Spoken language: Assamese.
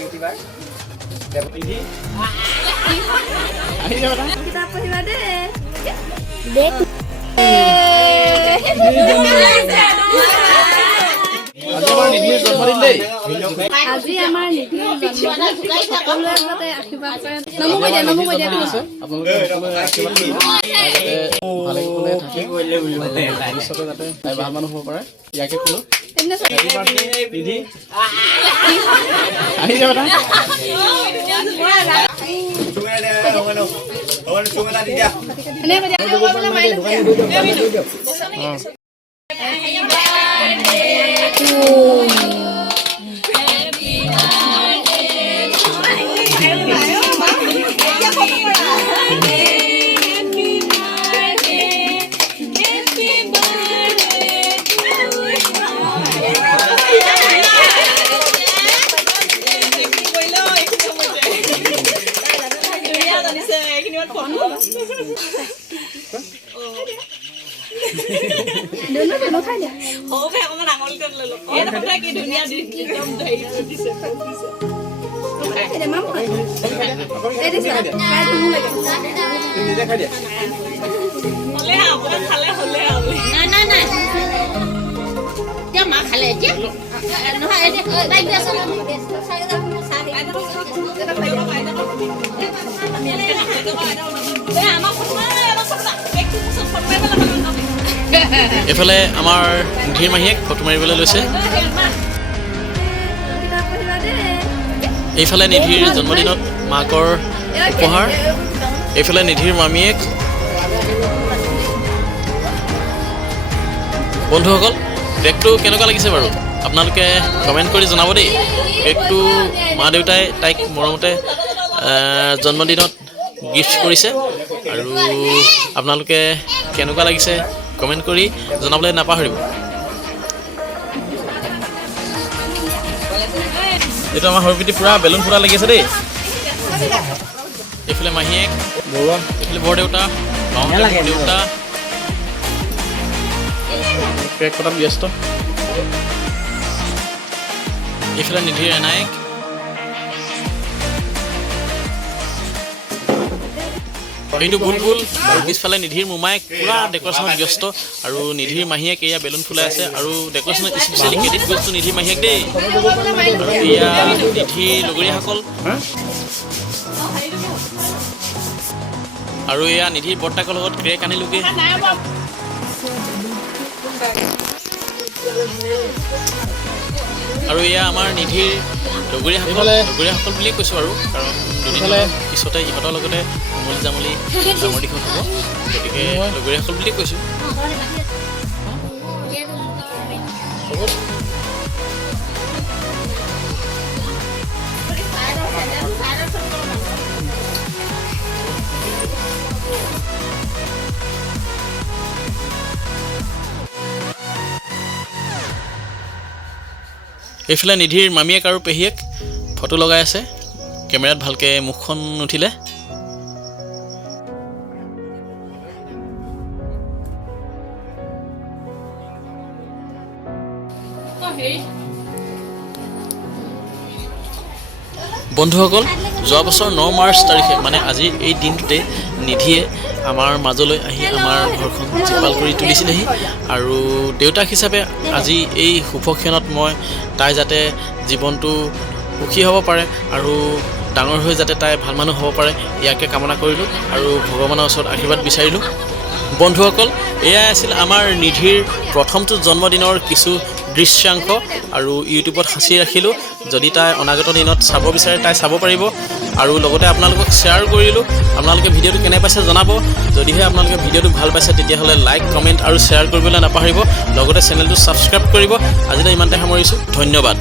ইউটিউবাৰ নিধি কিতাপ পঢ়িবা দেই আজি আমাৰ নিধিৰ জন্মদিন সকলোৱে যাতে আশীৰ্বাদ কৰে নমো কৈ দিয়া আপোনালোকে ভৱিষ্যতে যাতে তাই ভাল মানুহ হ'ব পাৰে ইয়াকে ক'লো নিধি আহি যাব এফালে আমাৰ নিধিৰ মাহীয়েক ফটো মাৰিবলৈ লৈছে এইফালে নিধিৰ জন্মদিনত মাকৰ উপহাৰ এইফালে নিধিৰ মামীয়েক বন্ধুসকল কেকটো কেনেকুৱা লাগিছে বাৰু আপোনালোকে কমেণ্ট কৰি জনাব দেই কেকটো মা দেউতাই তাইক মৰমতে জন্মদিনত গিফ্ট কৰিছে আৰু আপোনালোকে কেনেকুৱা লাগিছে কমেণ্ট কৰি জনাবলৈ নাপাহৰিব এইটো আমাৰ সৰুপিটি পুৰা বেলুন ফুটা লাগি আছে দেই এইফালে মাহীয়েক এইফালে বৰদেউতা দেউতা কেক কটাত ব্যস্ত এইফালে নিধিৰ এনায়েক এইটো বুলবুল আৰু পিছফালে নিধিৰ মোমায়েক পুৰা ডেকৰেশ্যনত ব্যস্ত আৰু নিধিৰ মাহীয়েক এয়া বেলুন ফুলাই আছে আৰু ডেকৰেশ্যনত স্পেচিয়েলি ক্ৰেডিট গৈছো নিধিৰ মাহীয়েক দেই আৰু এয়া নিধিৰ লগৰীয়াসকল আৰু এয়া নিধিৰ বৰ্তাকৰ লগত কেক আনিলোগে আৰু এয়া আমাৰ নিধিৰ লগৰীয়াসকল বুলিয়ে কৈছোঁ আৰু কাৰণ দুদিনলে পিছতে ইহঁতৰ লগতে উমলি জামলি ডাঙৰ দীঘল হ'ব গতিকে লগৰীয়াসকল বুলিয়ে কৈছোঁ এইফালে নিধিৰ মামীয়েক আৰু পেহীয়েক ফটো লগাই আছে কেমেৰাত ভালকৈ মুখখন নুঠিলে বন্ধুসকল যোৱা বছৰ 9 মাৰ্চ তাৰিখে মানে আজি এই দিনটোতে নিধিয়ে আমাৰ মাজলৈ আহি আমাৰ ঘৰখন জীপাল কৰি তুলিছিলেহি আৰু দেউতাক হিচাপে আজি এই শুভ ক্ষণত মই তাই যাতে জীৱনটো সুখী হ'ব পাৰে আৰু ডাঙৰ হৈ যাতে তাই ভাল মানুহ হ'ব পাৰে ইয়াকে কামনা কৰিলোঁ আৰু ভগৱানৰ ওচৰত আশীৰ্বাদ বিচাৰিলোঁ বন্ধুসকল এয়াই আছিল আমাৰ নিধিৰ প্ৰথমটো জন্মদিনৰ কিছু দৃশ্যাংশ আৰু ইউটিউবত সাঁচি ৰাখিলোঁ যদি তাই অনাগত দিনত চাব বিচাৰে তাই চাব পাৰিব আৰু লগতে আপোনালোকক শ্বেয়াৰ কৰিলোঁ আপোনালোকে ভিডিঅ'টো কেনে পাইছে জনাব যদিহে আপোনালোকে ভিডিঅ'টো ভাল পাইছে তেতিয়াহ'লে লাইক কমেণ্ট আৰু শ্বেয়াৰ কৰিবলৈ নাপাহৰিব লগতে চেনেলটো ছাবস্ক্ৰাইব কৰিব আজিলৈ ইমানতে সামৰিছোঁ ধন্যবাদ